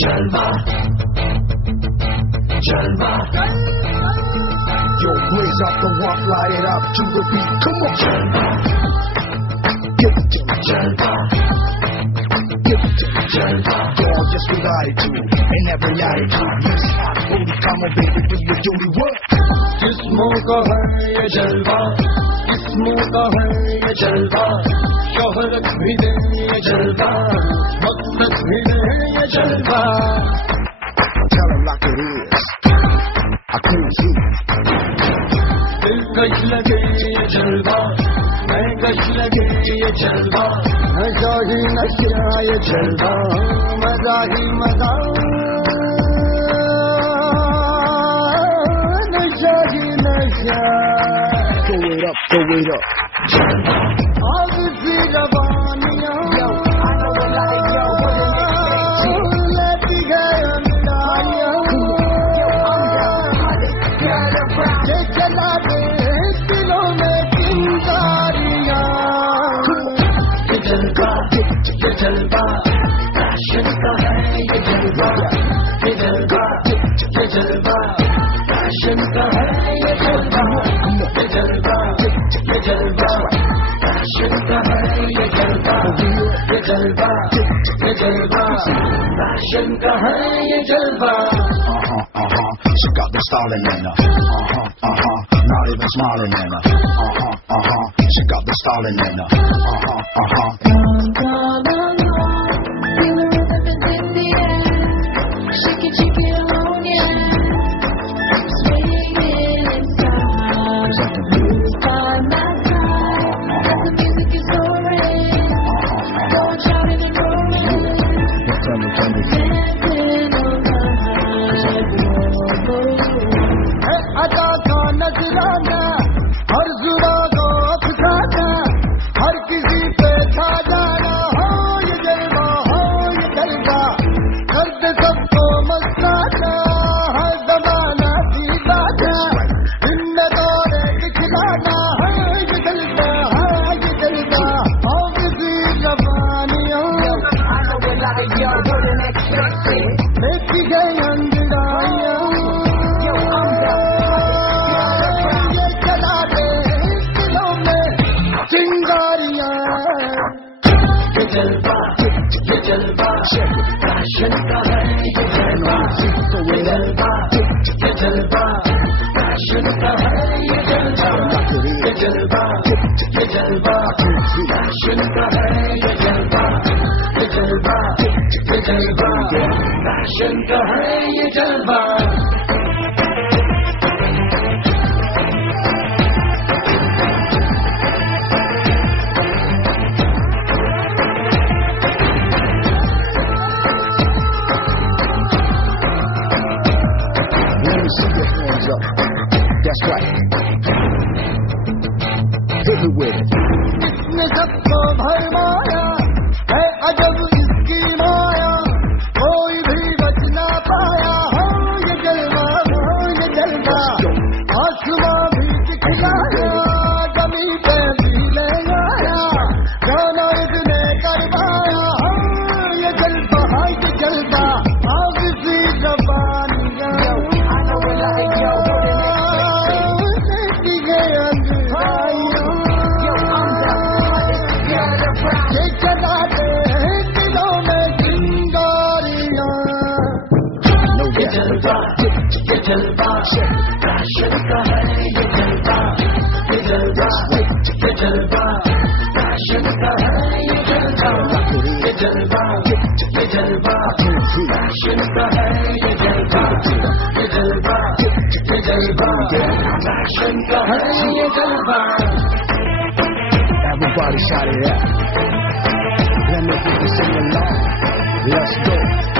जलवा जलवा Yo, blaze up the walk, light it up to the beat. Come on, जलवा give it to me, जलवा give it to me. जलवा Gorgeous with attitude and every attitude. Yes, hot booty, come on, baby, do your duty. What? जिस्मों का है ये जलवा जिस्मों का है ये जलवा शोहरत भी दे ये जलवा मकसद भी दे ये जलवा Tell them like it is. I can't see. दिलकश लगे ये जलवा महकश लगे ये जलवा नशा ही नशा ये जलवा मजा ही मजा नशा ही नशा Throw it up, throw it up. जलवा आग सी रवानियां लेती गए अंदारियां ये चला दे दिलों में चिंगारियां ये जलवा फैशन का है ये जलवा ये जलवा फैशन का है ये जलवा ये जलवा फैशन का है ये जलवा ये जलवा फैशन का है ये जलवा She got the styling in her. Not even smiling in her. She got the styling in her. Shake it, on, yeah. Swinging inside. By my side. The music is soaring. Don't shout it and roll it. Dancing on the अदा का नजराना हर जुरा को अफसाना हर किसी पे छा जाना हो ये जलवा दर्द सबको मस्ताना हर जमाना की बाजा इन दौरे दिखलाना है ये जलवा हो किसी जवानियों लेती गई अंजड़ाइयां ये जलवा फैशन का है ये जलवा ये जलवा फैशन का है ये जलवा ये जलवा फैशन का है ये जलवा ये जलवा फैशन का है ये जलवा See your hands up. That's right. Hit me with it. इसने सबको भरमाया है अजब इसकी माया कोई भी बच ना पाया हो ये जलवा आसमां भी दिखलाया जमी पे भी ले आया गाना इसने करवाया हो ये जलवा आग सी जबानियां ये जलवा फैशन का है ये जलवा ये जलवा फैशन का है ये जलवा ये जलवा फैशन का है ये जलवा ये जलवा फैशन का है ये जलवा Everybody shout it out. Let me get this sing along. Let's go.